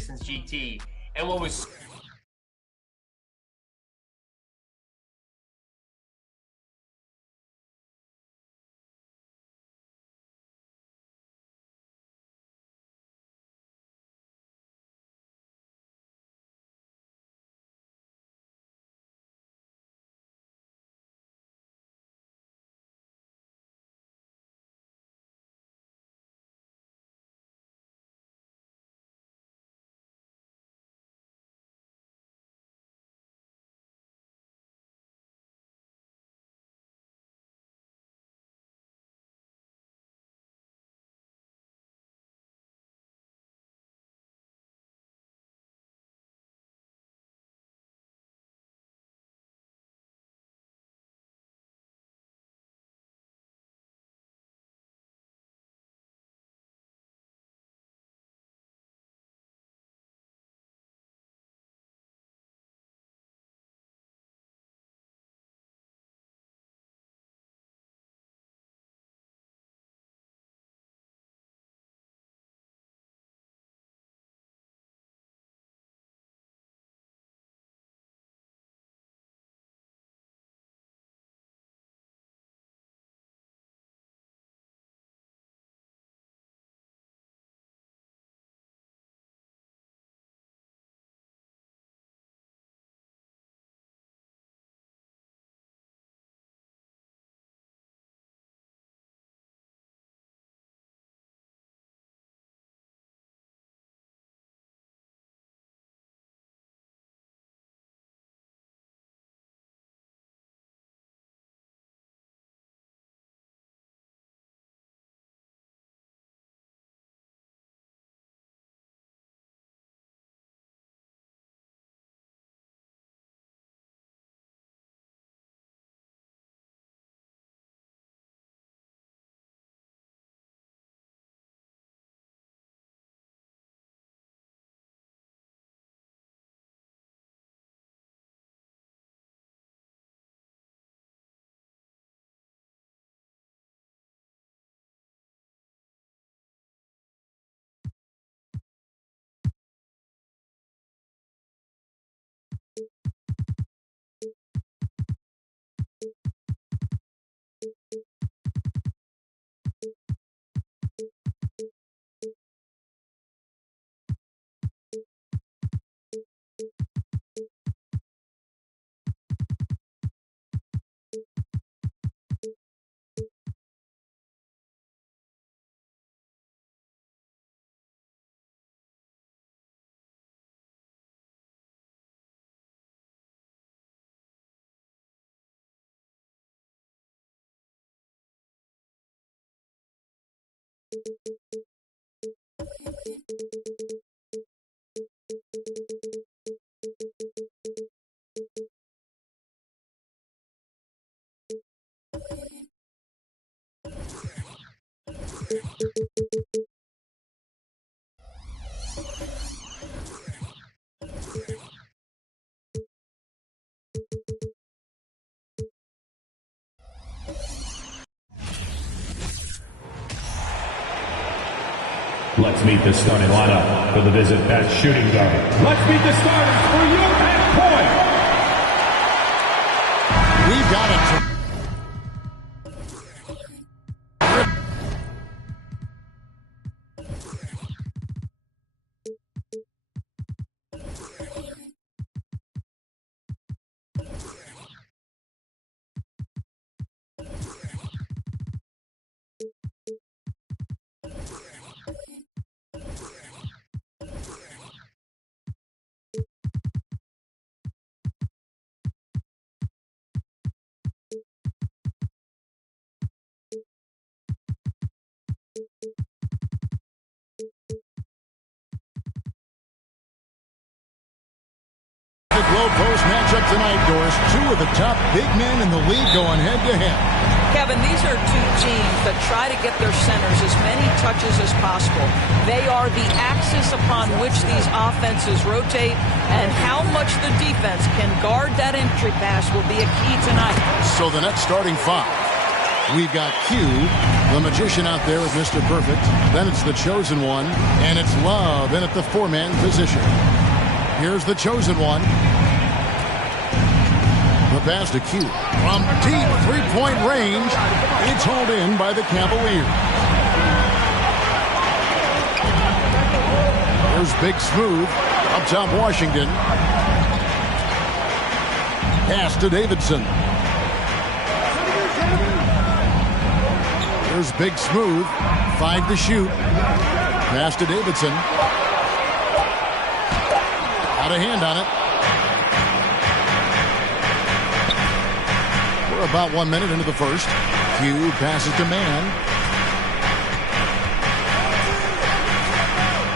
since GT. And what was Let's meet the starting lineup for the visit at shooting guard. Let's meet the starters for you at point. We've got it. Low post matchup tonight, Doris. Two of the top big men in the league going head-to-head. Kevin, these are two teams that try to get their centers as many touches as possible. They are the axis upon which these offenses rotate, and how much the defense can guard that entry pass will be a key tonight. So the next starting five, we've got Q, The magician out there is Mr. Perfect. Then it's the chosen one, and it's Love in at the 4-man position. Here's the chosen one. The pass to Q. From deep three-point range, it's hauled in by the Cavaliers. Here's Big Smooth up top Washington. Pass to Davidson. Here's Big Smooth. 5 to shoot. Pass to Davidson. Out of hand on it. We're about 1 minute into the first. Q passes to Man.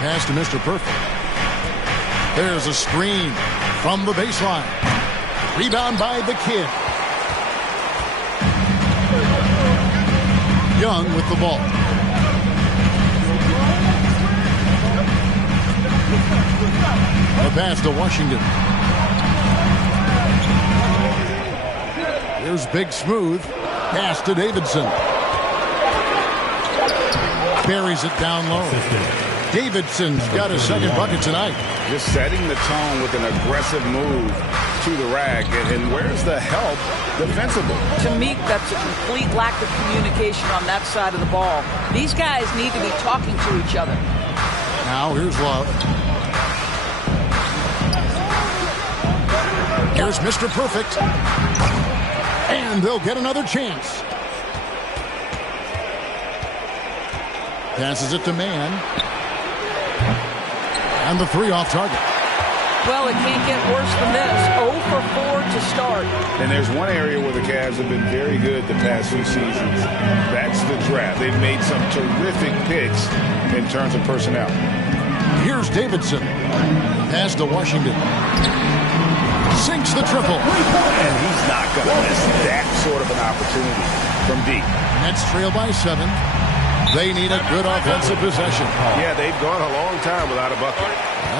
Pass to Mr. Perfect. There's a screen from the baseline. Rebound by the Kid. Young with the ball. The pass to Washington. Here's Big Smooth. Pass to Davidson. Buries it down low. Davidson's got his second bucket tonight. Just setting the tone with an aggressive move to the rack. And where's the help defensively? To me, that's a complete lack of communication on that side of the ball. These guys need to be talking to each other. Now here's Love. Here's Mr. Perfect. And they'll get another chance. Passes it to Man. And the 3 off target. Well, it can't get worse than this. 0 for 4 to start. And there's one area where the Cavs have been very good the past few seasons. That's the draft. They've made some terrific picks in terms of personnel. Here's Davidson. Pass to Washington. Sinks the triple. And he's not going to miss that sort of an opportunity from deep. Nets trail by 7. They need a good offensive possession. Yeah, they've gone a long time without a bucket.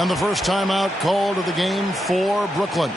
And the first timeout called of the game for Brooklyn.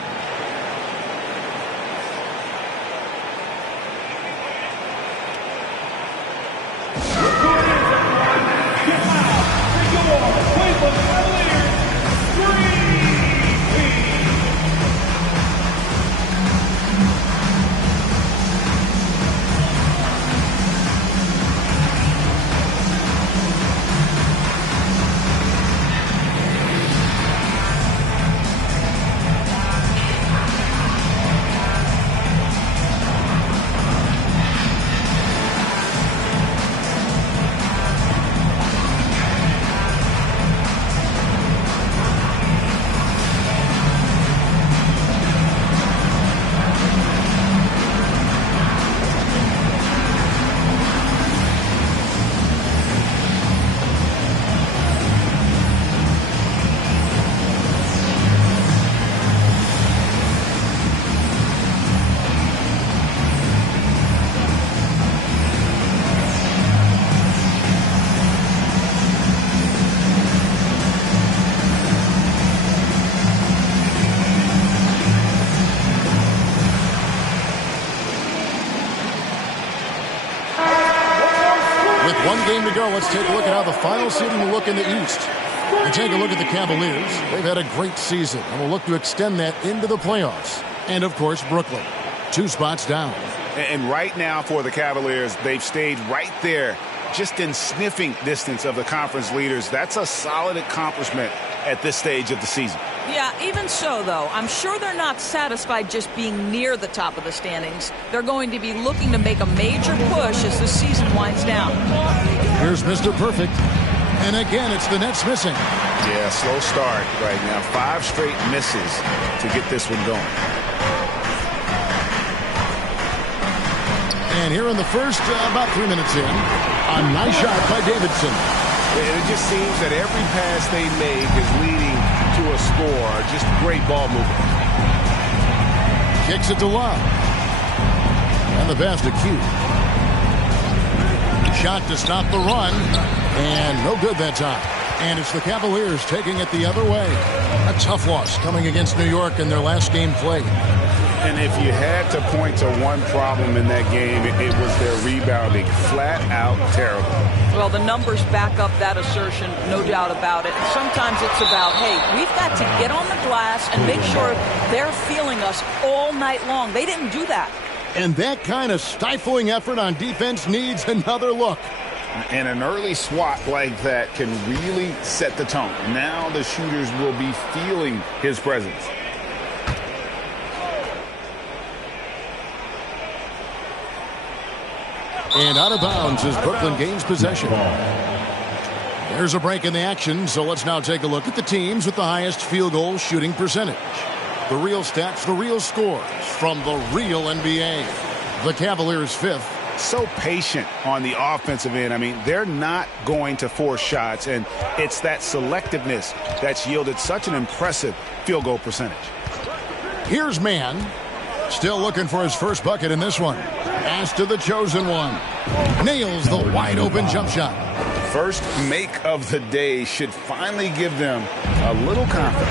Game to go. Let's take a look at how the final seeding will look in the East. And take a look at the Cavaliers. They've had a great season and will look to extend that into the playoffs. And, of course, Brooklyn. 2 spots down. And right now for the Cavaliers, they've stayed right there, just in sniffing distance of the conference leaders. That's a solid accomplishment at this stage of the season. Yeah, even so, though, I'm sure they're not satisfied just being near the top of the standings. They're going to be looking to make a major push as the season winds down. Here's Mr. Perfect. And again, it's the Nets missing. Yeah, slow start right now. 5 straight misses to get this one going. And here in the first, about 3 minutes in, a nice shot by Davidson. It just seems that every pass they make is leading to a score. Just great ball movement. Kicks it to Love. And the pass to Q. Shot to stop the run. And no good that time. And it's the Cavaliers taking it the other way. A tough loss coming against New York in their last game played. And if you had to point to one problem in that game, it was their rebounding. Flat out terrible. Well, the numbers back up that assertion, no doubt about it. Sometimes it's about, hey, we've got to get on the glass and make sure they're feeling us all night long. They didn't do that. And that kind of stifling effort on defense needs another look. And an early swat like that can really set the tone. Now the shooters will be feeling his presence. And out of bounds as Brooklyn gains possession. There's a break in the action, so let's now take a look at the teams with the highest field goal shooting percentage. The real stats, the real scores from the real NBA. The Cavaliers 5th. So patient on the offensive end. I mean, they're not going to force shots, and it's that selectiveness that's yielded such an impressive field goal percentage. Here's Mann. Still looking for his first bucket in this one. Pass to the chosen one. Nails the wide open jump shot. First make of the day should finally give them a little confidence.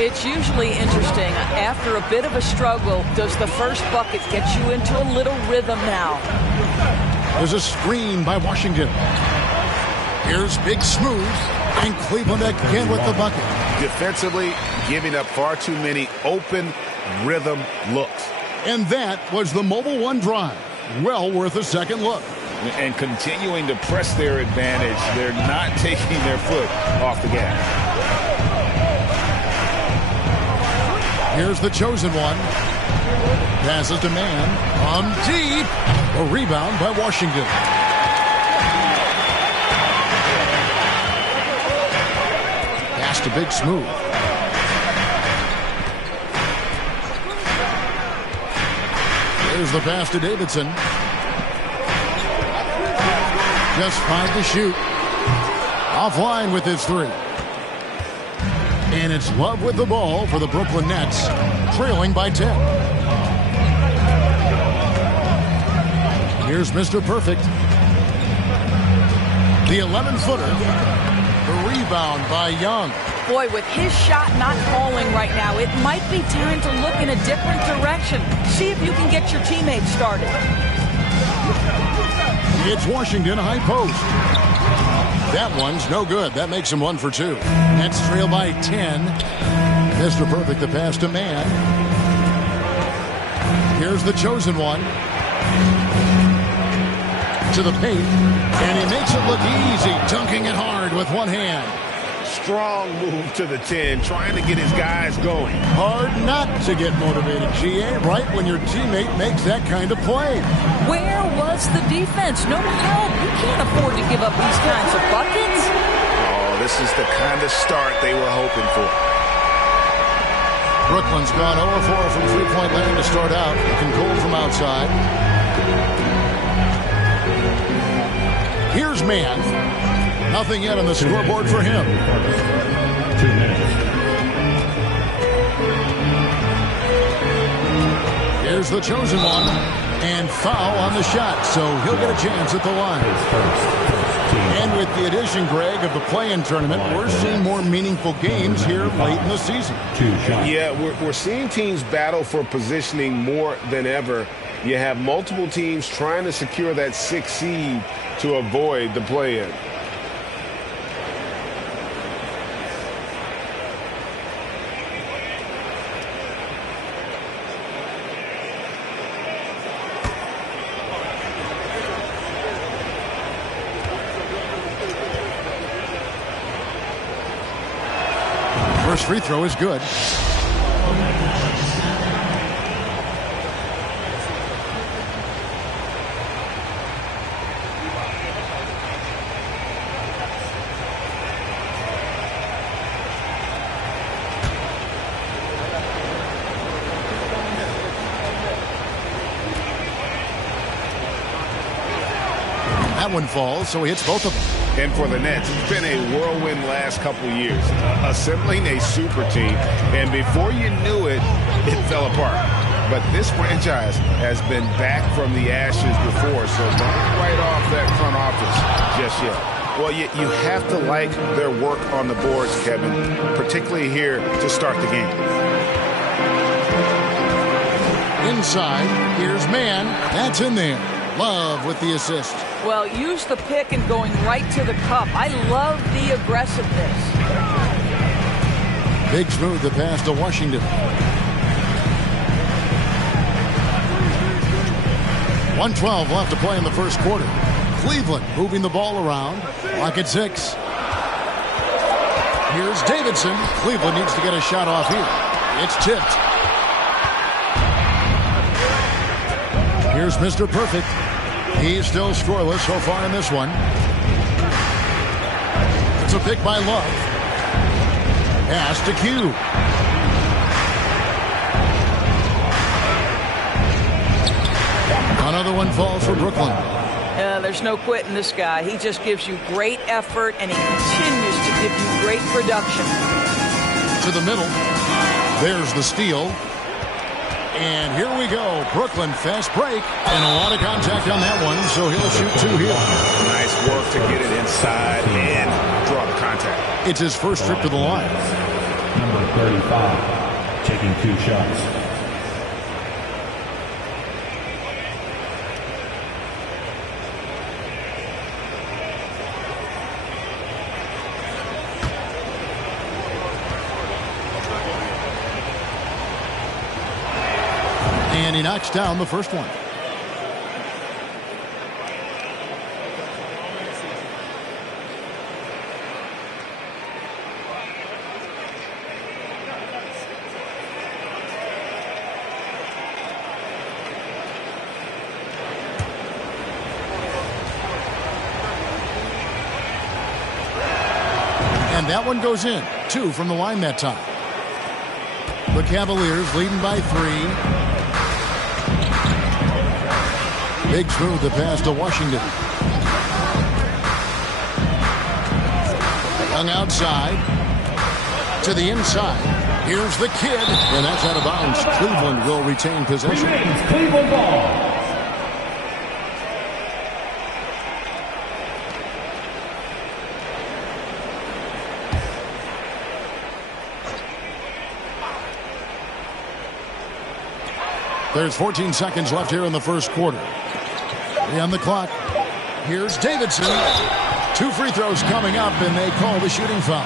It's usually interesting. After a bit of a struggle, does the first bucket get you into a little rhythm now? There's a screen by Washington. Here's Big Smooth. And Cleveland again with the bucket. Defensively, giving up far too many open rhythm looks. And that was the Mobile One drive. Well worth a second look. And continuing to press their advantage. They're not taking their foot off the gas. Here's the chosen one. Passes to Mann. On deep. A rebound by Washington. Pass to Big Smooth. Here's the pass to Davidson. Just 5 to shoot. Offline with his 3. And it's Love with the ball for the Brooklyn Nets, trailing by 10. Here's Mr. Perfect. The 11-footer. The rebound by Young. Boy, with his shot not falling right now, it might be time to look in a different direction. See if you can get your teammates started. It's Washington high post. That one's no good. That makes him 1 for 2. Nets trail by 10. Mr. Perfect, the pass to Mann. Here's the chosen one. To the paint. And he makes it look easy, dunking it hard with one hand. Strong move to the 10, trying to get his guys going. Hard not to get motivated, GA, right when your teammate makes that kind of play. Where was the defense? No help. You can't afford to give up these kinds of buckets. Oh, this is the kind of start they were hoping for. Brooklyn's gone 0-4 from three-point land to start out. Looking cold from outside. Here's Mann. Nothing yet on the scoreboard for him. 2 minutes. Here's the chosen one. And foul on the shot, so he'll get a chance at the line. And with the addition, Greg, of the play-in tournament, we're seeing more meaningful games here late in the season. Yeah, we're seeing teams battle for positioning more than ever. You have multiple teams trying to secure that 6th seed to avoid the play-in. First free throw is good. That one falls, so he hits both of them. And for the Nets, it's been a whirlwind last couple of years. Assembling a super team, and before you knew it, it fell apart. But this franchise has been back from the ashes before, so don't write off that front office just yet. Well, you have to like their work on the boards, Kevin, particularly here to start the game. Inside, here's man. That's in there. Love with the assist. Well, use the pick and going right to the cup. I love the aggressiveness. Big smooth the pass to Washington. 1:12 left to play in the first quarter. Cleveland moving the ball around. Lock at 6. Here's Davidson. Cleveland needs to get a shot off here. It's tipped. Here's Mr. Perfect. He's still scoreless so far in this one. It's a pick by Love. Pass to Q. Another one falls for Brooklyn. There's no quitting this guy. He just gives you great effort, and he continues to give you great production. To the middle. There's the steal. And here we go. Brooklyn fast break. And a lot of contact on that one, so he'll shoot 2 here. Nice work to get it inside and draw the contact. It's his first trip to the line. Number 35, taking 2 shots. And he knocks down the first one. And that one goes in. 2 from the line that time. The Cavaliers leading by 3. Big smooth the pass to Washington. Young outside. To the inside. Here's the kid. And that's out of bounds. Cleveland will retain possession. Remains Cleveland ball. There's 14 seconds left here in the first quarter. 3 on the clock. Here's Davidson. 2 free throws coming up, and they call the shooting foul.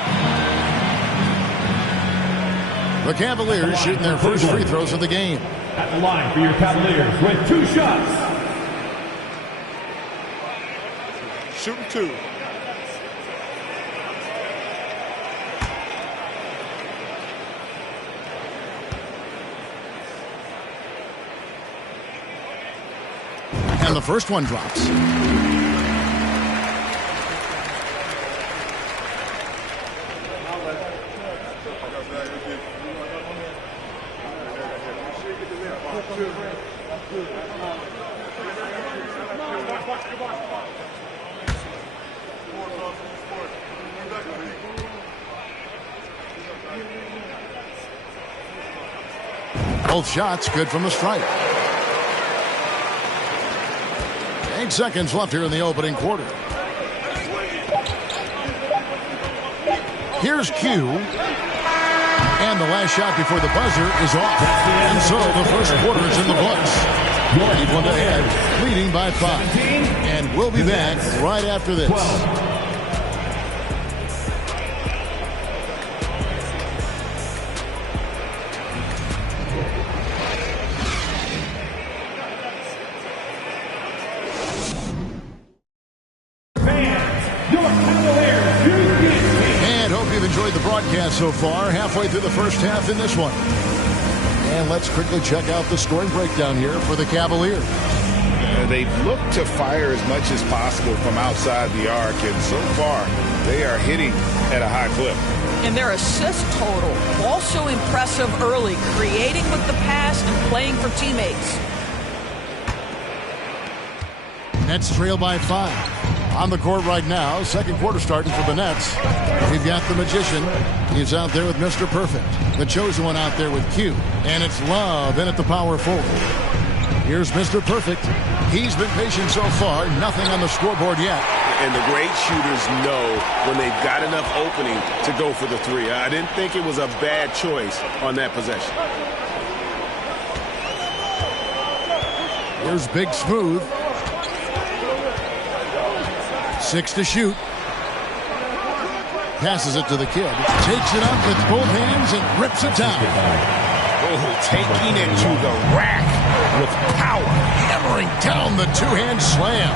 The Cavaliers shooting their first free throws of the game. At the line for your Cavaliers with 2 shots. Shooting 2. And the first one drops. Both shots good from the stripe. 8 seconds left here in the opening quarter. Here's Q. And the last shot before the buzzer is off. And so the first quarter is in the books. Cleveland ahead, leading by 5. And we'll be back right after this. So far, halfway through the first half in this one. And let's quickly check out the scoring breakdown here for the Cavaliers. They've looked to fire as much as possible from outside the arc, and so far, they are hitting at a high clip. And their assist total, also impressive early, creating with the pass and playing for teammates. Nets trail by 5. On the court right now, second quarter starting for the Nets. We've got the Magician. He's out there with Mr. Perfect. The chosen one out there with Q. And it's Love in at the power forward. Here's Mr. Perfect. He's been patient so far. Nothing on the scoreboard yet. And the great shooters know when they've got enough opening to go for the 3. I didn't think it was a bad choice on that possession. Here's Big Smooth. 6 to shoot. Passes it to the kid. Takes it up with both hands and rips it down. Oh, taking it to the rack with power. Hammering down the two-hand slam.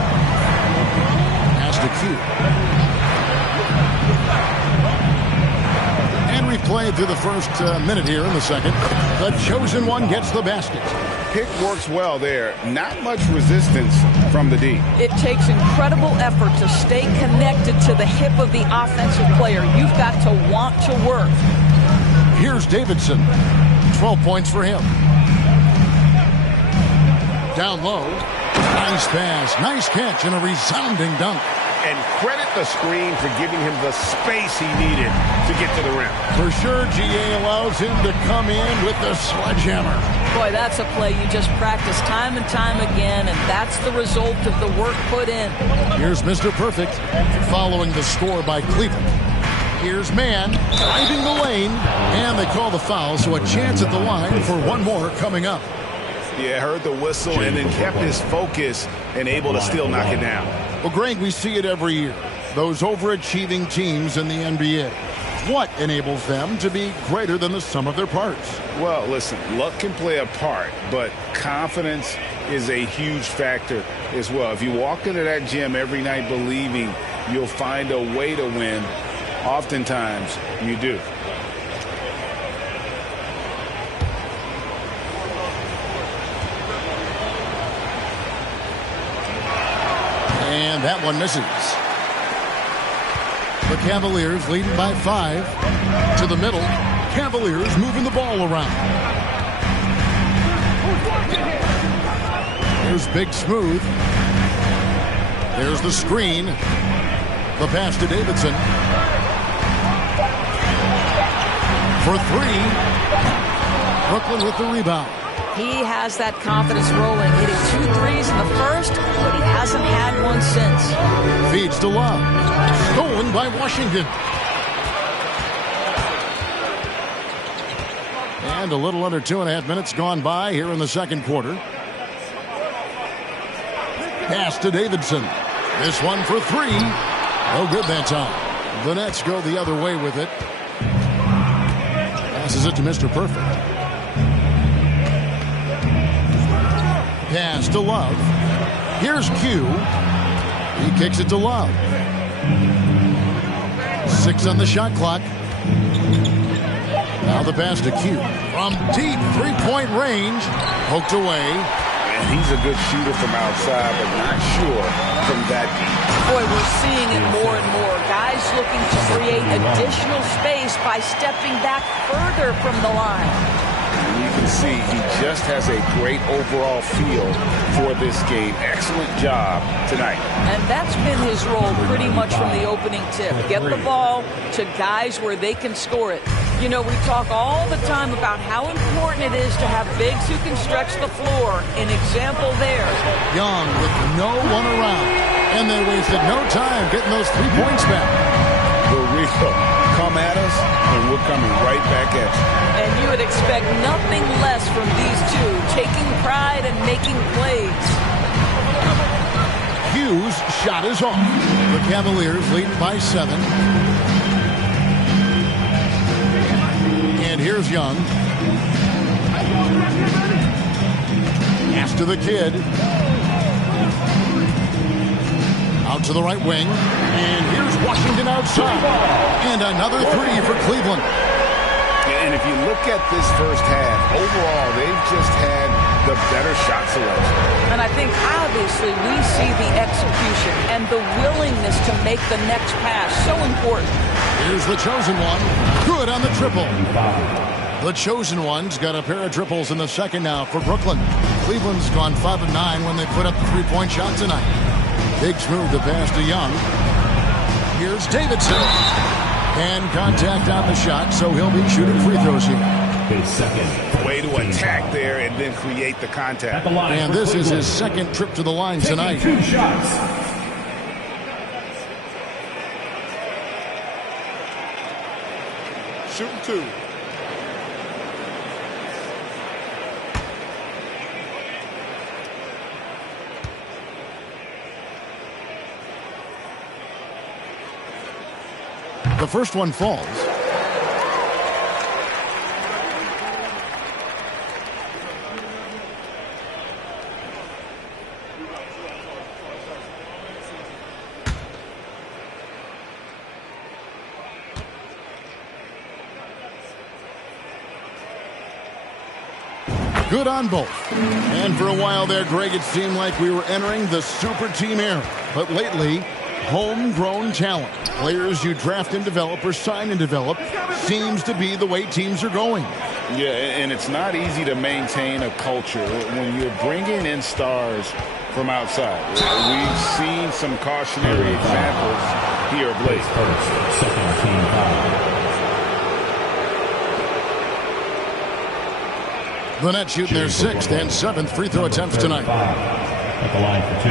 Pass to Q. And we've played through the first minute here in the second. The chosen one gets the basket. Pick works well there. Not much resistance from the D. It takes incredible effort to stay connected to the hip of the offensive player. You've got to want to work. Here's Davidson. 12 points for him. Down low. Nice pass. Nice catch and a resounding dunk. And credit the screen for giving him the space he needed to get to the rim. For sure, GA allows him to come in with the sledgehammer. Boy, that's a play you just practice time and time again, and that's the result of the work put in. Here's Mr. Perfect following the score by Cleveland. Here's Mann driving the lane, and they call the foul, so a chance at the line for one more coming up. Yeah, heard the whistle and then kept his focus and able to still knock it down. Well, Greg, we see it every year. Those overachieving teams in the NBA. What enables them to be greater than the sum of their parts? Well, listen, luck can play a part, but confidence is a huge factor as well. If you walk into that gym every night believing you'll find a way to win, oftentimes you do. And that one misses. The Cavaliers leading by 5. To the middle. Cavaliers moving the ball around. Here's Big Smooth. There's the screen. The pass to Davidson. For 3. Brooklyn with the rebound. He has that confidence rolling, hitting 2 threes in the first, but he hasn't had one since. Feeds to Love. Stolen by Washington. And a little under 2.5 minutes gone by here in the second quarter. Pass to Davidson. This one for 3. No good that time. The Nets go the other way with it. Passes it to Mr. Perfect. Pass to Love. Here's Q. He kicks it to Love. 6 on the shot clock. Now the pass to Q. From deep three-point range. Poked away. And he's a good shooter from outside, but not sure from that deep. Boy, we're seeing it more and more. Guys looking to create additional space by stepping back further from the line. And you can see he just has a great overall feel for this game. Excellent job tonight. And that's been his role pretty much from the opening tip. Get the ball to guys where they can score it. You know, we talk all the time about how important it is to have bigs who can stretch the floor. An example there. Young with no one around. And they wasted no time getting those 3 points back. For real. Come at us, and we're coming right back at you. And you would expect nothing less from these two, taking pride and making plays. Hughes' shot is off. The Cavaliers lead by 7. And here's Young. Pass to the kid. Out to the right wing. And here's Washington outside. And another 3 for Cleveland. And if you look at this first half, overall, they've just had the better shot selection. And I think, obviously, we see the execution and the willingness to make the next pass so important. Here's the chosen one. Good on the triple. The chosen one's got a pair of triples in the second now for Brooklyn. Cleveland's gone 5 of 9 when they put up the 3-point shot tonight. Big Smooth the pass to Young. Here's Davidson. And contact on the shot, so he'll be shooting free throws here. His second. Way to attack there and then create the contact. And this is his second trip to the line tonight. 2 shots. Shooting 2. The first one falls. Good on both. And for a while there, Greg, it seemed like we were entering the super team era. But lately, homegrown talent, players you draft and develop or sign and develop, seems to be the way teams are going. Yeah, and it's not easy to maintain a culture when you're bringing in stars from outside. We've seen some cautionary examples here of late. First, second team foul. The Nets shooting their 6th and 7th free throw attempts tonight. At the line for 2.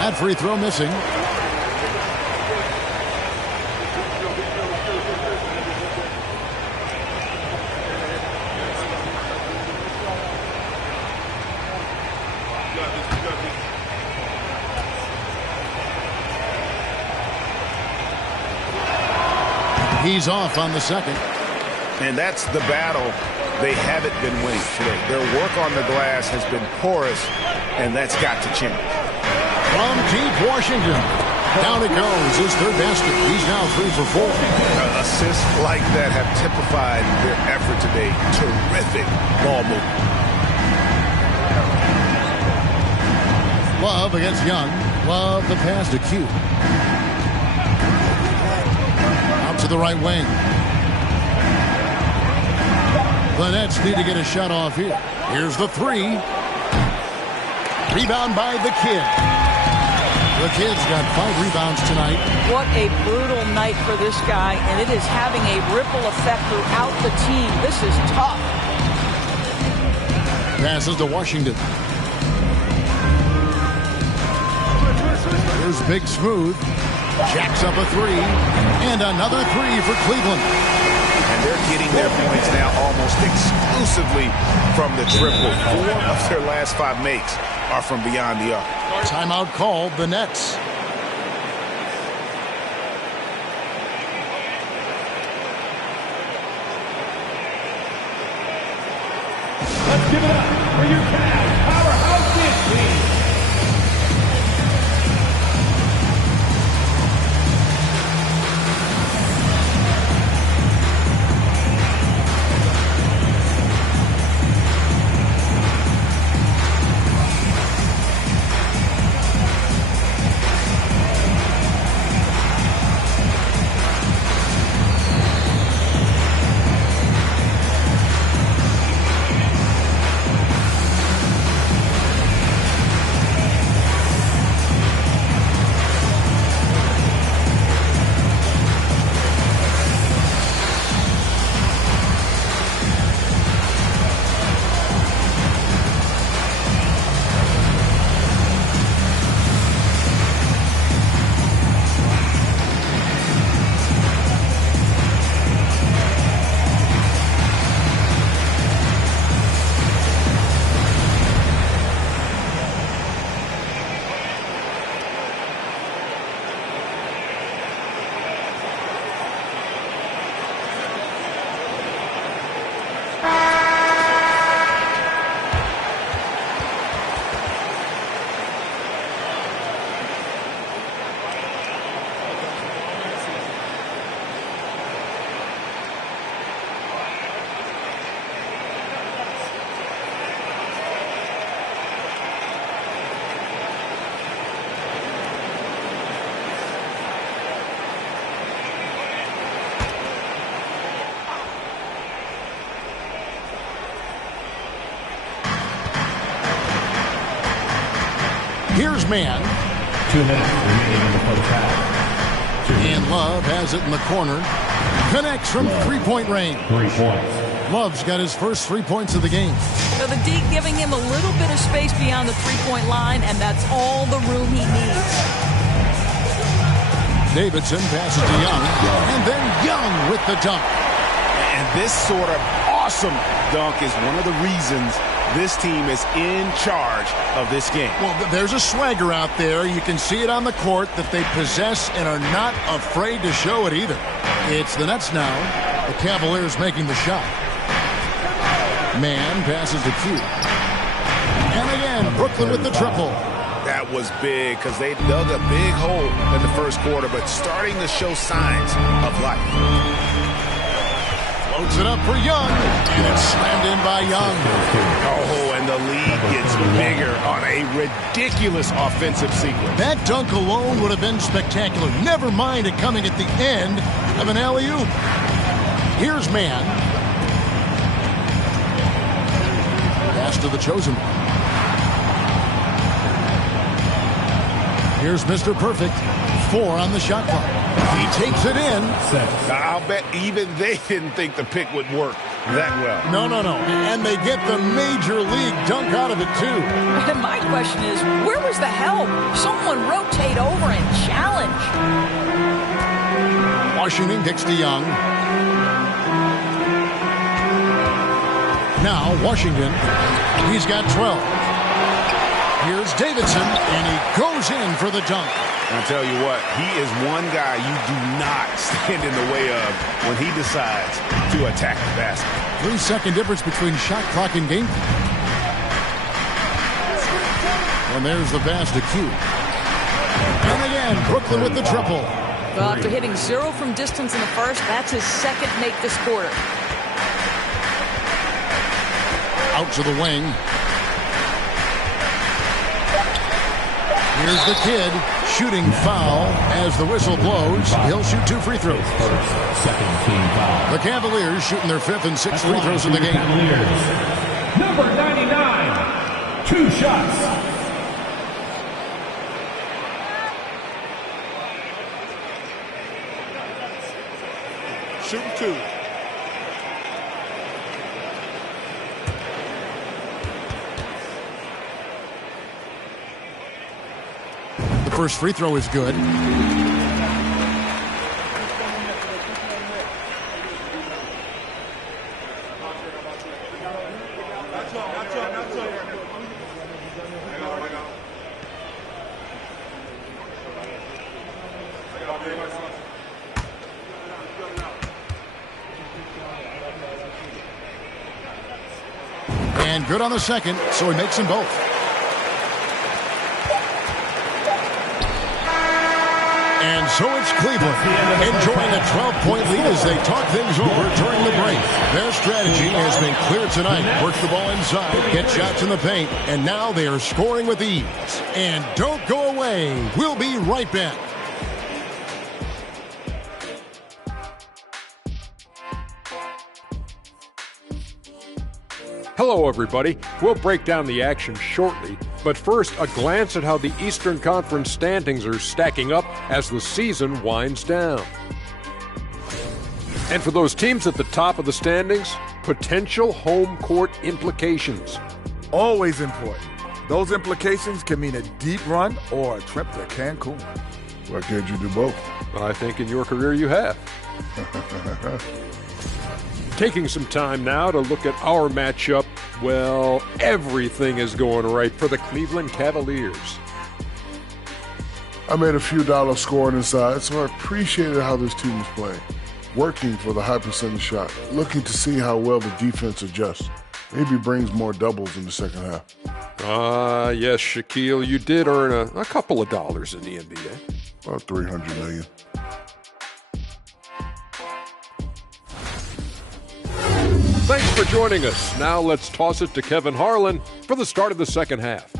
That free throw missing. He's off on the second. And that's the battle they haven't been winning today. Their work on the glass has been porous, and that's got to change. From deep Washington. Down it goes. His third basket. He's now 3 for 4. Assists like that have typified their effort today. Terrific ball movement. Love against Young. Love the pass to Q. Out to the right wing. The Nets need to get a shot off here. Here's the 3. Rebound by the Kid. The Kid's got 5 rebounds tonight. What a brutal night for this guy, and it is having a ripple effect throughout the team. This is tough. Passes to Washington. Here's Big Smooth. Jacks up a 3. And another 3 for Cleveland. And they're getting their points now almost exclusively from the triple. 4 of their last 5 makes are from beyond the arc. Timeout called, the Nets. Let's give it up for your Cavs powerhouse team. Here's man. 2 minutes remaining in the first half. And Love has it in the corner. Connects from three-point range. 3 points. Love's got his first 3 points of the game. So the D giving him a little bit of space beyond the three-point line, and that's all the room he needs. Davidson passes to Young, and then Young with the dunk. And this sort of awesome dunk is one of the reasons this team is in charge of this game. Well, there's a swagger out there. You can see it on the court that they possess and are not afraid to show it either. It's the Nets now. The Cavaliers making the shot. Man passes to Q. And again, Brooklyn with the triple. That was big because they dug a big hole in the first quarter, but starting to show signs of life. Loads it up for Young, and it's slammed in by Young. Oh, and the lead gets bigger on a ridiculous offensive sequence. That dunk alone would have been spectacular. Never mind it coming at the end of an alley-oop. Here's Man. Pass to the chosen one. Here's Mr. Perfect. 4 on the shot clock. He takes it in. I'll bet even they didn't think the pick would work that well. No. And they get the major league dunk out of it, too. My question is, where was the help? Someone rotate over and challenge. Washington kicks to Young. Now, Washington, he's got 12. Here's Davidson, and he goes in for the dunk. I'll tell you what, he is one guy you do not stand in the way of when he decides to attack the basket. 3-second difference between shot clock and game clock. And there's the pass to Q. And again, Brooklyn with the triple. Well, after hitting 0 from distance in the first, that's his second make this quarter. Out to the wing. Here's the kid shooting foul as the whistle blows. He'll shoot 2 free throws. Second team foul. The Cavaliers shooting their 5th and 6th free throws in the game. Cavaliers. Number 99. 2 shots. Shooting 2. First free throw is good. And good on the second, so he makes them both. And so it's Cleveland enjoying a 12-point lead as they talk things over during the break. Their strategy has been clear tonight. Work the ball inside, get shots in the paint, and now they are scoring with ease. And don't go away. We'll be right back. Hello, everybody. We'll break down the action shortly, but first, a glance at how the Eastern Conference standings are stacking up as the season winds down. And for those teams at the top of the standings, potential home court implications. Always important. Those implications can mean a deep run or a trip to Cancun. Why can't you do both? I think in your career you have. Taking some time now to look at our matchup. Well, everything is going right for the Cleveland Cavaliers. I made a few dollars scoring inside, so I appreciated how this team was playing. Working for the high percentage shot, looking to see how well the defense adjusts. Maybe brings more doubles in the second half. Yes, Shaquille, you did earn a couple of dollars in the NBA. About $300 million. Thanks for joining us. Now let's toss it to Kevin Harlan for the start of the second half.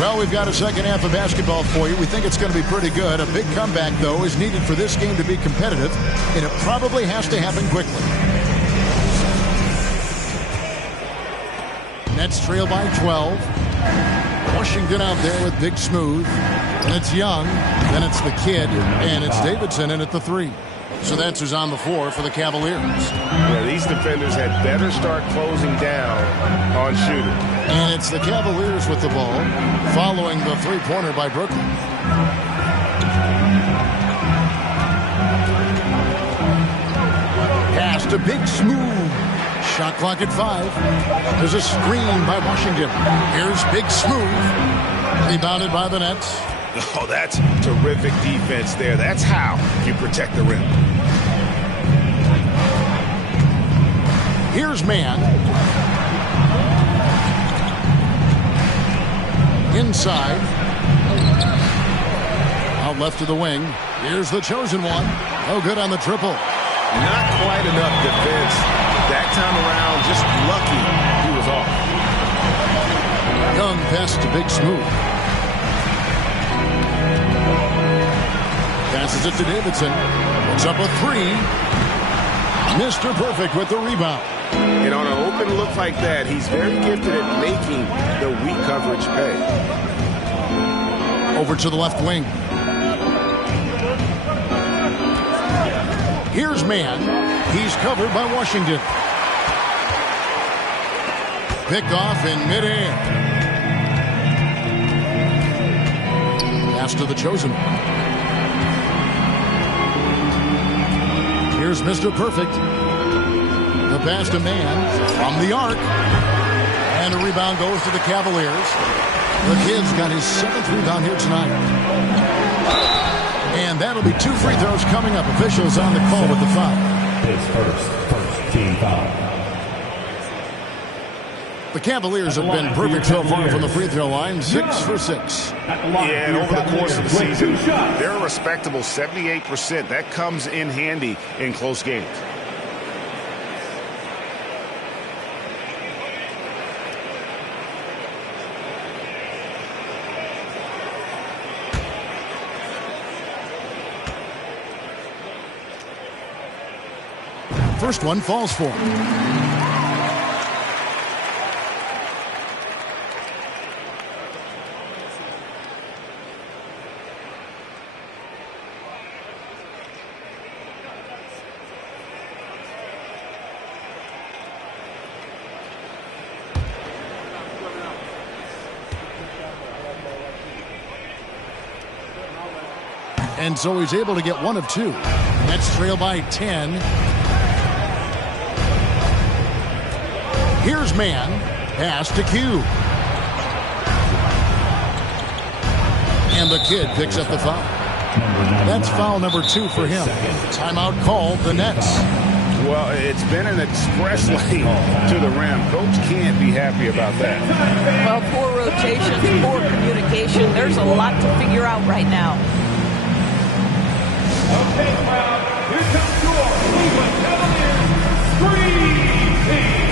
Well, we've got a second half of basketball for you. We think it's going to be pretty good. A big comeback, though, is needed for this game to be competitive, and it probably has to happen quickly. Nets trail by 12. Washington out there with Big Smooth. And it's Young. Then it's the kid. And it's Davidson in at the 3. So that's who's on the floor for the Cavaliers. Yeah, these defenders had better start closing down on shooting. And it's the Cavaliers with the ball, following the three-pointer by Brooklyn. Pass to Big Smooth. Shot clock at 5. There's a screen by Washington. Here's Big Smooth. Rebounded by the Nets. Oh, that's terrific defense there. That's how you protect the rim. Here's Man. Inside. Out left to the wing. Here's the chosen one. Oh, good on the triple. Not quite enough defense. That time around, just lucky he was off. Young pass to Big Smooth. Passes it to Davidson. Puts up a 3. Mr. Perfect with the rebound. And on an open look like that, he's very gifted at making the weak coverage pay. Over to the left wing. Here's Man. He's covered by Washington. Picked off in midair. Pass to the chosen. Here's Mr. Perfect. The pass to Man from the arc. And a rebound goes to the Cavaliers. The kid's got his 7th rebound here tonight. And that'll be 2 free throws coming up. Officials on the call with the foul. His first team foul. The Cavaliers have been perfect so far from the free throw line, 6 for 6. Yeah, and over the course of the season, they're a respectable 78%. That comes in handy in close games. First one falls for him. And so he's able to get 1 of 2. Nets trail by 10. Here's Man. Pass to Q. And the kid picks up the foul. That's foul number 2 for him. Timeout called the Nets. Well, it's been an express lane to the rim. Coach can't be happy about that. Well, poor rotations, poor communication. There's a lot to figure out right now. Okay, crowd, here comes your Cleveland Cavaliers Dream Team.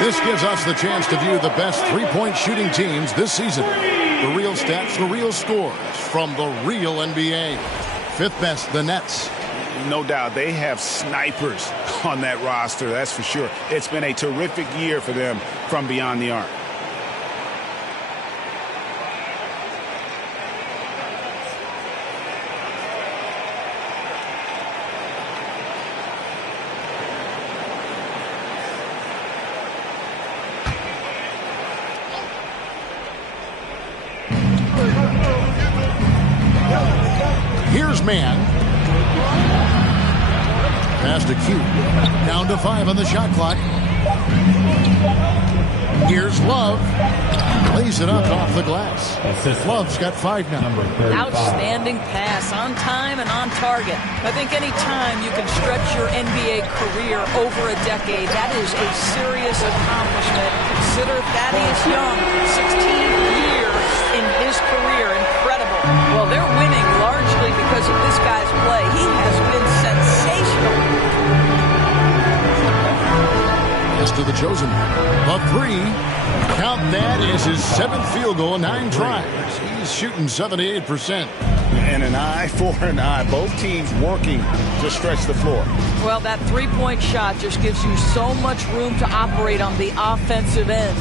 This gives us the chance to view the best three-point shooting teams this season. The real stats, the real scores from the real NBA. 5th best, the Nets. No doubt they have snipers on that roster, that's for sure. It's been a terrific year for them from beyond the arc. Man. Pass to Q. Down to 5 on the shot clock. Here's Love. Lays it up off the glass. Love's got 5 now. Outstanding pass, on time and on target. I think any time you can stretch your NBA career over a decade, that is a serious accomplishment. Consider Thaddeus Young, 16 years in his career. Incredible. Well, they're winning largely because of this guy's play. He has been sensational. Pass to the chosen one. A 3. Count that is his 7th field goal in 9 tries. He's shooting 78%. And an eye for an eye. Both teams working to stretch the floor. Well, that three-point shot just gives you so much room to operate on the offensive end.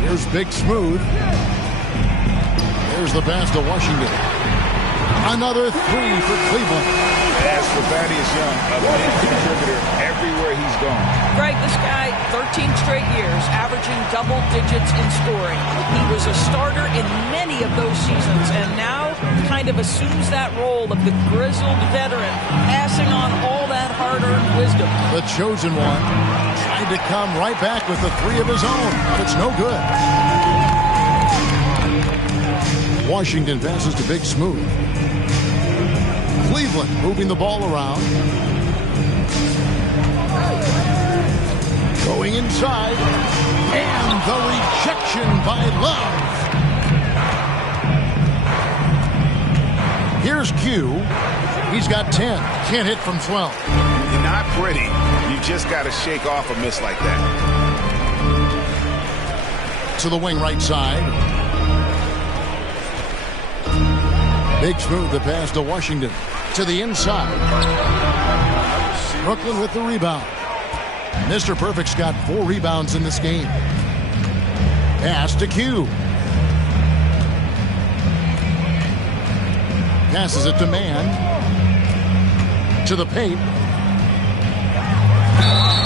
Here's Big Smooth. There's the pass to Washington. Another 3 for Cleveland. As for Thaddeus Young, a big contributor everywhere he's gone. Greg, this guy, 13 straight years, averaging double digits in scoring. He was a starter in many of those seasons, and now kind of assumes that role of the grizzled veteran, passing on all that hard-earned wisdom. The chosen one tried to come right back with the 3 of his own, but it's no good. Washington passes to Big Smooth. Cleveland moving the ball around. Going inside. And the rejection by Love. Here's Q. He's got 10. Can't hit from 12. You're not pretty. You just got to shake off a miss like that. To the wing right side. Big Smooth, the pass to Washington. To the inside. Brooklyn with the rebound. Mr. Perfect's got 4 rebounds in this game. Pass to Q. Passes it to Man. To the paint.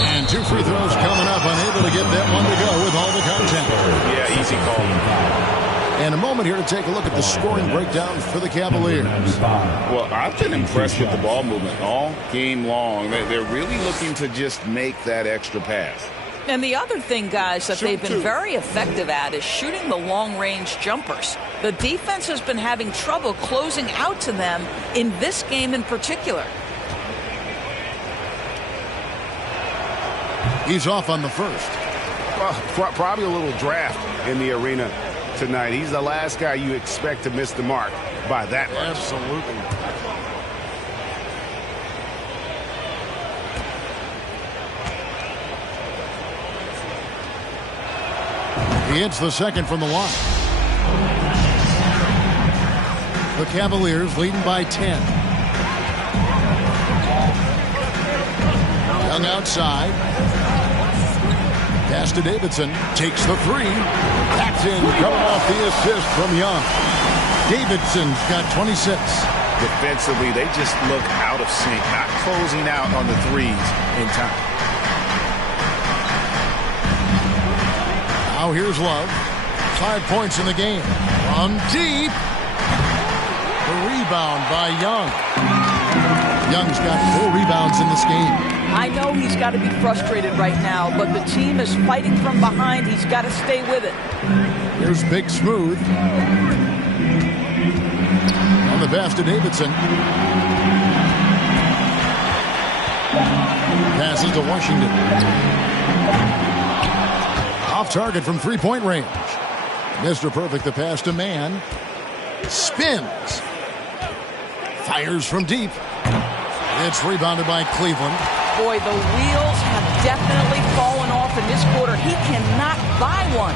And 2 free throws coming up. Unable to get that one to go with all the content. Yeah, easy call. And a moment here to take a look at the scoring breakdown for the Cavaliers. Well, I've been impressed with the ball movement all game long. They're really looking to just make that extra pass. And the other thing, guys, that they've been very effective at is shooting the long-range jumpers. The defense has been having trouble closing out to them in this game in particular. He's off on the first. Well, probably a little draft in the arena tonight. He's the last guy you expect to miss the mark by that much. Absolutely. He hits the second from the line. The Cavaliers leading by 10. Young outside. Pass to Davidson. Takes the 3. Paxton coming off the assist from Young. Davidson's got 26. Defensively, they just look out of sync, not closing out on the threes in time. Now here's Love. 5 points in the game. From deep. The rebound by Young. Young's got 4 rebounds in this game. I know he's got to be frustrated right now, but the team is fighting from behind. He's got to stay with it. Here's Big Smooth. On the pass to Davidson. Passes to Washington. Off target from 3-point range. Mr. Perfect, the pass to Man. Spins. Fires from deep. It's rebounded by Cleveland. Boy, the wheels have definitely fallen off in this quarter. He cannot buy one.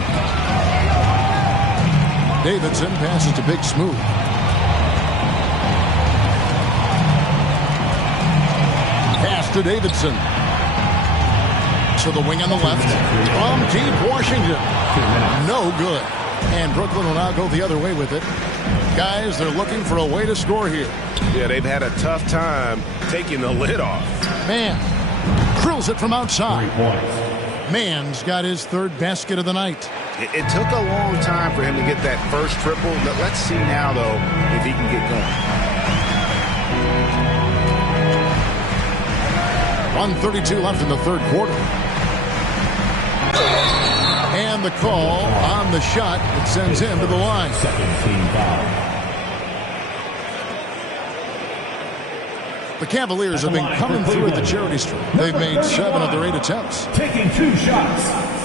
Davidson passes to Big Smooth. Pass to Davidson. To the wing on the left. From deep, Washington. No good. And Brooklyn will now go the other way with it. Guys, they're looking for a way to score here. Yeah, they've had a tough time taking the lid off. Man drills it from outside. Man's got his 3rd basket of the night. It took a long time for him to get that first triple. Let's see now, though, if he can get going. .132 left in the third quarter. And the call on the shot that sends him to the line. Second team foul. The Cavaliers have been coming through at the charity stripe. They've made 7 of their 8 attempts. Taking 2 shots.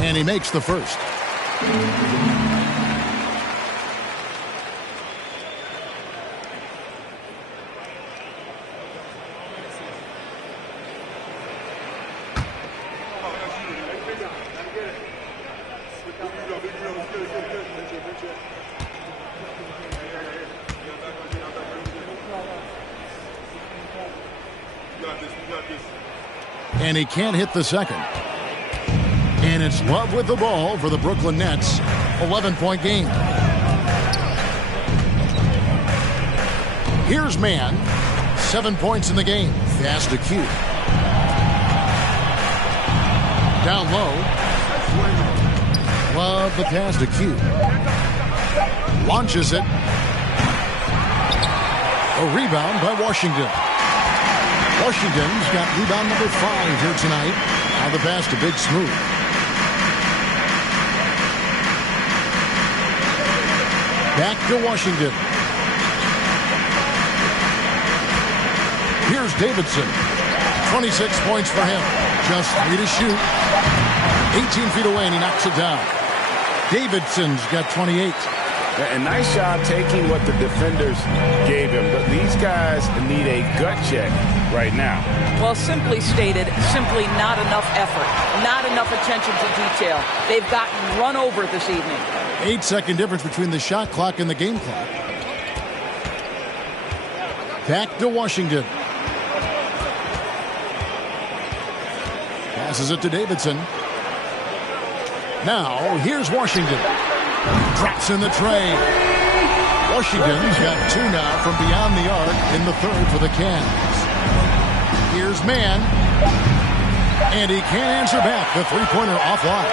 And he makes the first. And he can't hit the second. And it's Love with the ball for the Brooklyn Nets. 11-point game. Here's Mann. 7 points in the game. Pass to Q. Down low. Love the pass to Q. Launches it. A rebound by Washington. Washington's got rebound number 5 here tonight. Now the pass to Big Smooth. Back to Washington. Here's Davidson. 26 points for him. Just 3 to shoot. 18 feet away and he knocks it down. Davidson's got 28. And nice job taking what the defenders gave him. But these guys need a gut check right now. Well, simply stated, simply not enough effort. Not enough attention to detail. They've gotten run over this evening. 8-second difference between the shot clock and the game clock. Back to Washington. Passes it to Davidson. Now, here's Washington. Drops in the tray. Washington's got 2 now from beyond the arc in the third for the Cavs. Here's Mann. And he can't answer back. The three-pointer offline.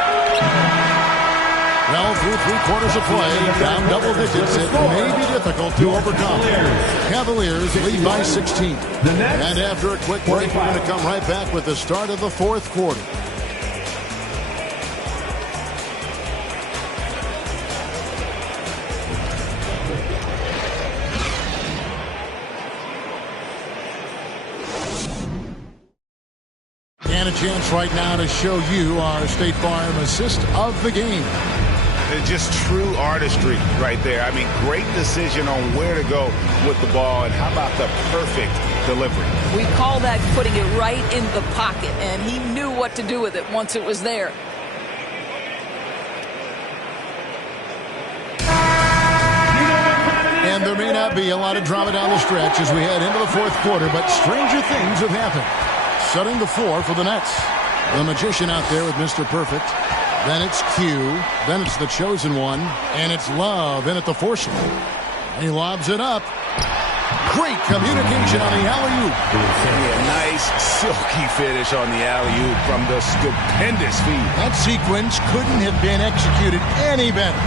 Well, through 3 quarters of play, down double digits, it may be difficult to overcome. Cavaliers lead by 16. And after a quick break, we're going to come right back with the start of the fourth quarter. And a chance right now to show you our State Farm assist of the game. It's just true artistry right there. I mean, great decision on where to go with the ball, and how about the perfect delivery? We call that putting it right in the pocket, and he knew what to do with it once it was there. And there may not be a lot of drama down the stretch as we head into the fourth quarter, but stranger things have happened. Setting the floor for the Nets. The magician out there with Mr. Perfect. Then it's Q. Then it's the chosen one. And it's Love in at the force. He lobs it up. Great communication on the alley-oop. Yeah, nice silky finish on the alley-oop from the stupendous feed. That sequence couldn't have been executed any better.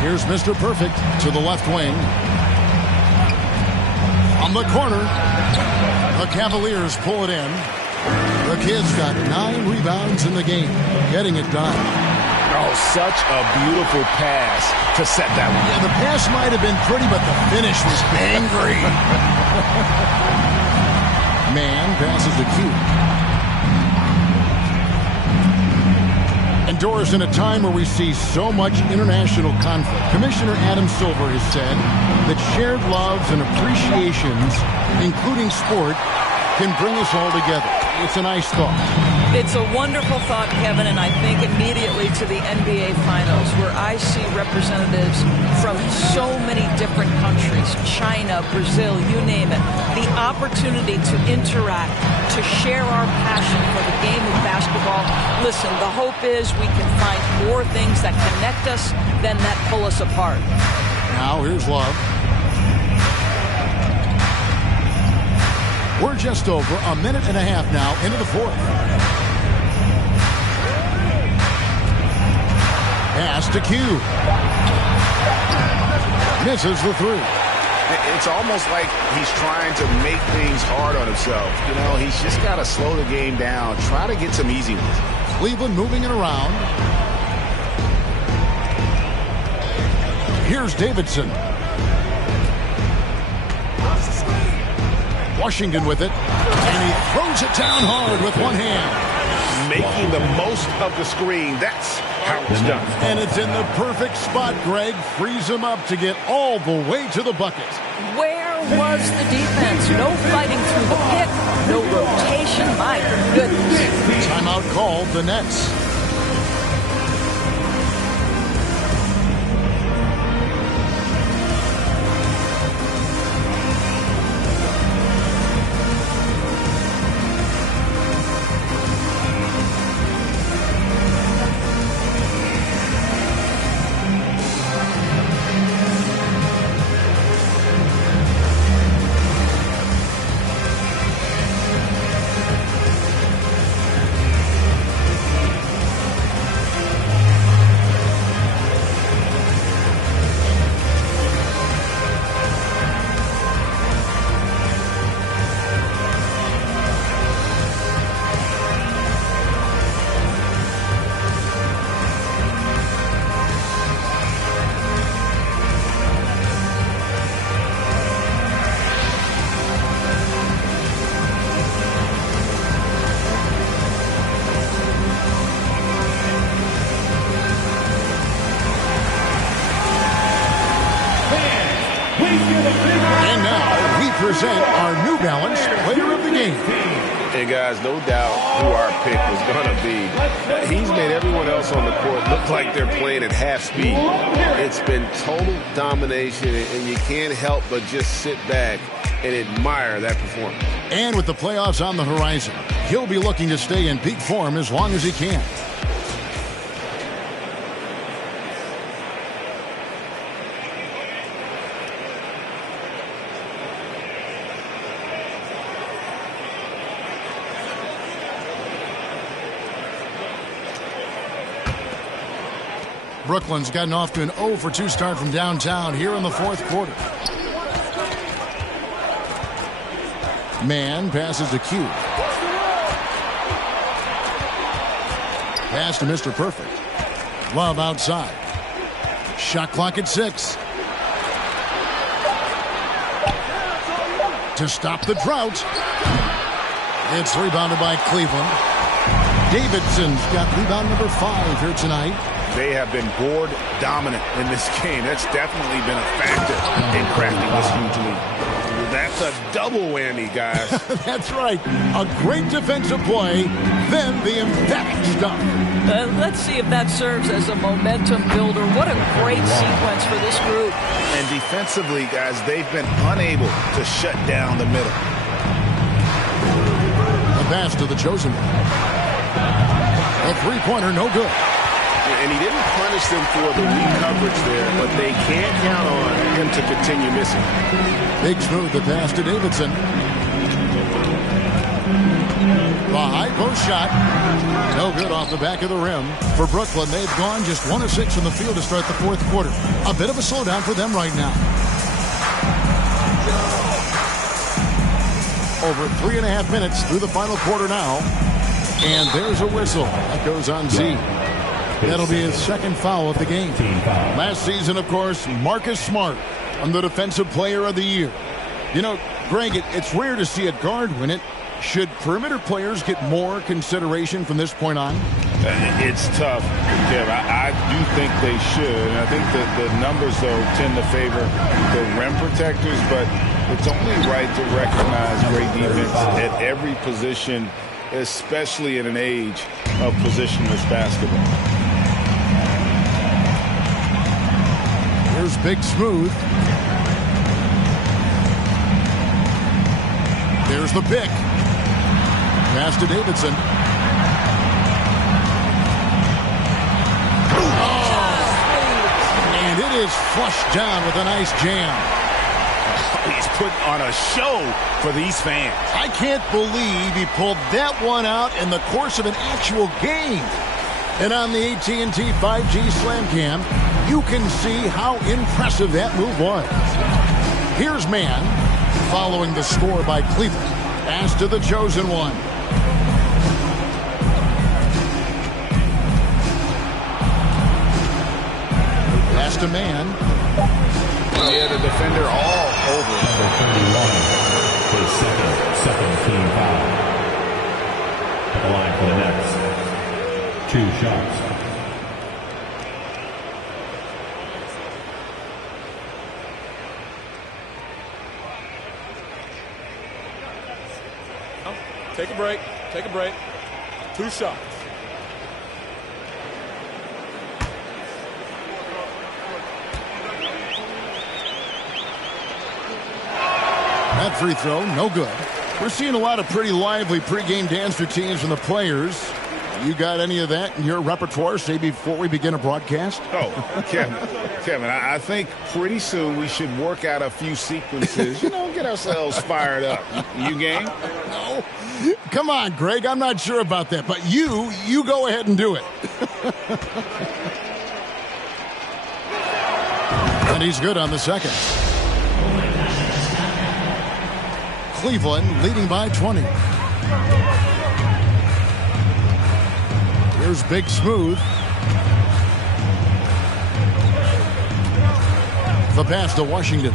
Here's Mr. Perfect to the left wing. On the corner. The Cavaliers pull it in. The Kid's got 9 rebounds in the game. Getting it done. Oh, such a beautiful pass to set that one. Yeah, the pass might have been pretty, but the finish was angry. Mann passes to Q. Indoors in a time where we see so much international conflict, Commissioner Adam Silver has said that shared loves and appreciations, including sport, can bring us all together. It's a nice thought. It's a wonderful thought, Kevin, and I think immediately to the NBA Finals, where I see representatives from so many different countries, China, Brazil, you name it. The opportunity to interact, to share our passion for the game of basketball. Listen, the hope is we can find more things that connect us than that pull us apart. Now here's Love. We're just over a minute and a half now into the fourth. Pass to Q. Misses the three. It's almost like he's trying to make things hard on himself. You know, he's just got to slow the game down, try to get some easy ones. Cleveland moving it around. Here's Davidson. Washington with it. And he throws it down hard with one hand. Making the most of the screen. That's how it's done. And it's in the perfect spot, Greg. Frees him up to get all the way to the bucket. Where was the defense? No fighting through the pick. No rotation. My goodness. Timeout called the Nets. And now we present our New Balance Player of the Game. And guys, no doubt who our pick was going to be. He's made everyone else on the court look like they're playing at half speed. It's been total domination, and you can't help but just sit back and admire that performance. And with the playoffs on the horizon, he'll be looking to stay in peak form as long as he can. Brooklyn's gotten off to an 0 for 2 start from downtown here in the fourth quarter. Man passes to Q. Pass to Mr. Perfect. Love outside. Shot clock at 6. To stop the drought. It's rebounded by Cleveland. Davidson's got rebound number 5 here tonight. They have been board dominant in this game. That's definitely been a factor in crafting this huge lead. That's a double whammy, guys. That's right. A great defensive play, then the emphatic stuff. Let's see if that serves as a momentum builder. What a great sequence for this group. And defensively, guys, they've been unable to shut down the middle. A pass to the chosen one. A three-pointer, no good. And he didn't punish them for the weak coverage there, but they can't count on him to continue missing. Big Smooth, the pass to Davidson. The high post shot. No good off the back of the rim. For Brooklyn, they've gone just 1 of 6 from the field to start the fourth quarter. A bit of a slowdown for them right now. Over 3.5 minutes through the final quarter now. And there's a whistle. That goes on Z. That'll be his second foul of the game. Last season, of course, Marcus Smart won the Defensive Player of the Year. You know, Greg, it's rare to see a guard win it. Should perimeter players get more consideration from this point on? It's tough, Kev. I do think they should. And I think that the numbers, though, tend to favor the rim protectors. But it's only right to recognize great defense at every position, especially in an age of positionless basketball. Here's Big Smooth. Here's the pick. Pass to Davidson. And it is flushed down with a nice jam. He's putting on a show for these fans. I can't believe he pulled that one out in the course of an actual game. And on the AT&T 5G Slam Cam, you can see how impressive that move was. Here's Mann, following the score by Cleveland. Pass to the chosen one. Pass to Mann. Yeah, the defender all over it. Number 31, his second team foul. At the line for the Nets. 2 shots. Take a break. Take a break. 2 shots. That free throw, no good. We're seeing a lot of pretty lively pregame dance routines from the players. You got any of that in your repertoire, say, before we begin a broadcast? Oh, Kevin, I think pretty soon we should work out a few sequences, get ourselves fired up. You game? No. Come on, Greg, I'm not sure about that, but you go ahead and do it. And he's good on the second. Cleveland leading by 20. Here's Big Smooth. The pass to Washington.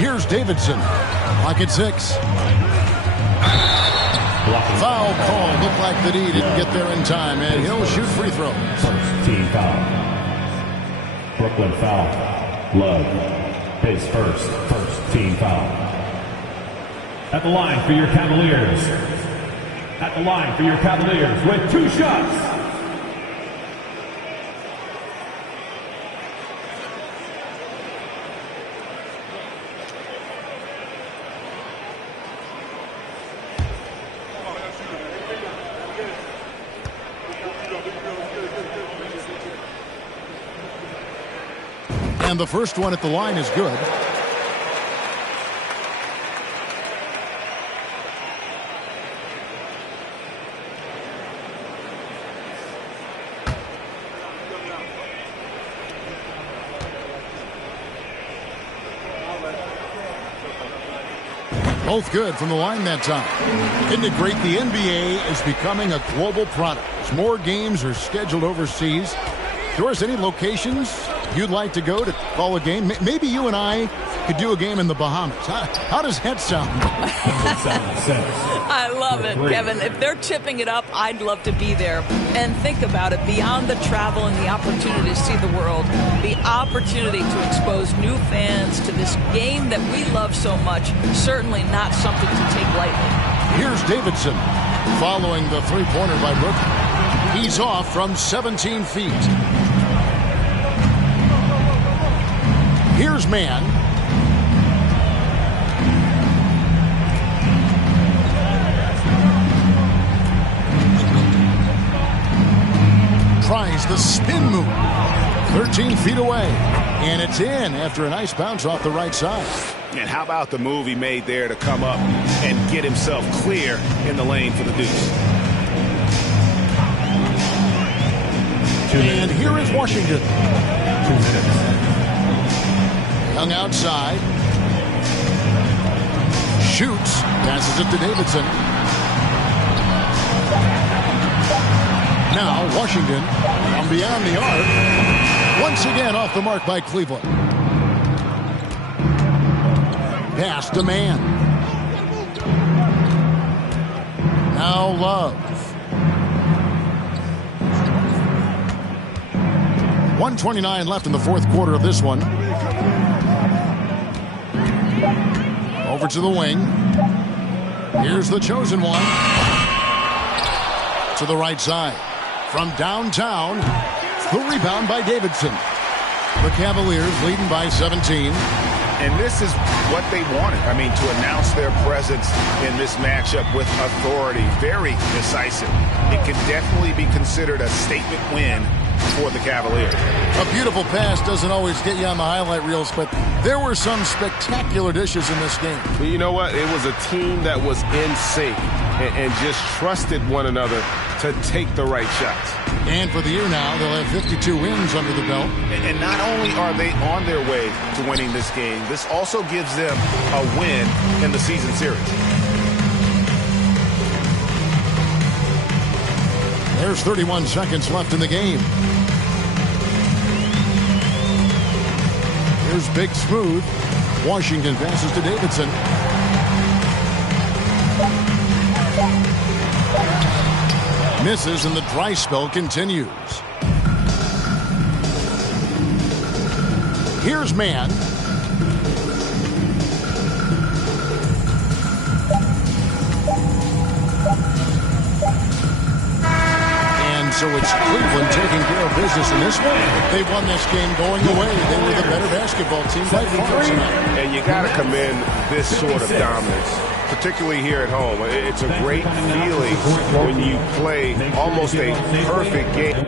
Here's Davidson. Lock at 6. Foul call. Looked like that he didn't get there in time, and he'll shoot free throws. First team foul. Brooklyn foul. Love. His first team foul. At the line for your Cavaliers. At the line for your Cavaliers with 2 shots. And the first one at the line is good. Both good from the line that time. Isn't it great? The NBA is becoming a global product. As more games are scheduled overseas. Doris, any locations you'd like to go to call a game? Maybe you and I could do a game in the Bahamas. How does that sound? I love it, Kevin. If they're tipping it up, I'd love to be there. And think about it, beyond the travel and the opportunity to see the world, the opportunity to expose new fans to this game that we love so much, certainly not something to take lightly. Here's Davidson following the three-pointer by Brooklyn. He's off from 17 feet. Here's Mann. Tries the spin move. 13 feet away. And it's in after a nice bounce off the right side. And how about the move he made there to come up and get himself clear in the lane for the deuce? And here is Washington. Young outside. Shoots. Passes it to Davidson. Now Washington from beyond the arc. Once again off the mark by Cleveland. Pass to Mann. Now Love. 1:29 left in the fourth quarter of this one. Over to the wing. Here's the chosen one. To the right side. From downtown, the rebound by Davidson. The Cavaliers leading by 17. And this is what they wanted. I mean, to announce their presence in this matchup with authority, very decisive. It can definitely be considered a statement win for the Cavaliers. A beautiful pass doesn't always get you on the highlight reels, but there were some spectacular dishes in this game. You know what? It was a team that was in sync and just trusted one another to take the right shots. And for the year now, they'll have 52 wins under the belt. And not only are they on their way to winning this game, this also gives them a win in the season series. There's 31 seconds left in the game. Here's Big Smooth. Washington passes to Davidson. Misses, and the dry spell continues. Here's Man. So it's Cleveland taking care of business in this one. They won this game going away. They were the better basketball team by far tonight. And you got to commend this sort of dominance, particularly here at home. It's a great feeling when you play almost a perfect game.